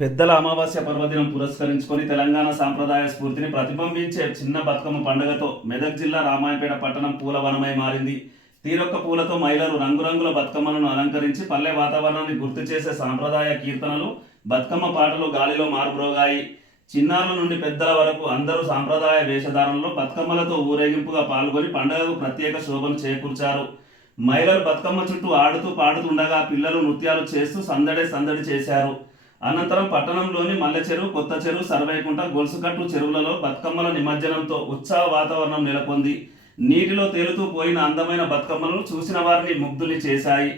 పెద్దల అమావాస్య పర్వదినం పురస్కరించుకొని తెలంగాణ సాంప్రదాయ స్ఫూర్తిని ప్రతిబింబించే చిన్న బతుకమ్మ పండుగతో మెదక్ జిల్లా రామాయంపేట పట్టణం పూలవనమై మారింది. తీరొక్క పూలతో మహిళలు రంగురంగుల బతుకమ్మలను అలంకరించి పల్లె వాతావరణాన్ని గుర్తు చేసే సాంప్రదాయ కీర్తనలు, బతుకమ్మ పాటలు గాలిలో మారుమ్రోగాయి. చిన్నారుల నుండి పెద్దల వరకు అందరూ సాంప్రదాయ వేషధారణలో బతుకమ్మలతో ఊరేగింపుగా పాల్గొని పండుగకు ప్రత్యేక శోభను చేకూర్చారు. మహిళలు బతుకమ్మ చుట్టూ ఆడుతూ పాడుతుండగా పిల్లలు నృత్యాలు చేస్తూ సందడి చేశారు. అనంతరం పట్టణంలోని మల్లె చెరువు, కొత్త చెరువు, సర్వేకుంట, గొలుసుకట్టు చెరువులలో బతుకమ్మల నిమజ్జనంతో ఉత్సాహ వాతావరణం నెలకొంది. నీటిలో తేలుతూ పోయిన అందమైన బతుకమ్మలు చూసిన వారిని ముగ్ధుల్ని చేశాయి.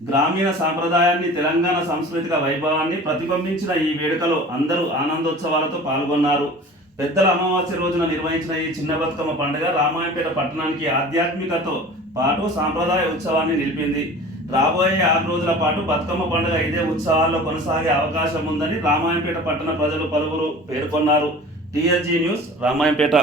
గ్రామీణ సాంప్రదాయాన్ని, తెలంగాణ సాంస్కృతిక వైభవాన్ని ప్రతిబింబించిన ఈ వేడుకలో అందరూ ఆనందోత్సవాలతో పాల్గొన్నారు. పెద్దల అమావాస్య రోజున నిర్వహించిన ఈ చిన్న బతుకమ్మ పండుగ రామాయంపేట పట్టణానికి ఆధ్యాత్మికతో పాటు సాంప్రదాయ ఉత్సవాన్ని నిలిపింది. రాబోయే 6 రోజుల పాటు బతుకమ్మ పండుగ ఇదే ఉత్సవాల్లో కొనసాగే అవకాశం ఉందని రామాయంపేట పట్టణ ప్రజలు పలువురు పేర్కొన్నారు. TSG news, Ramayampet.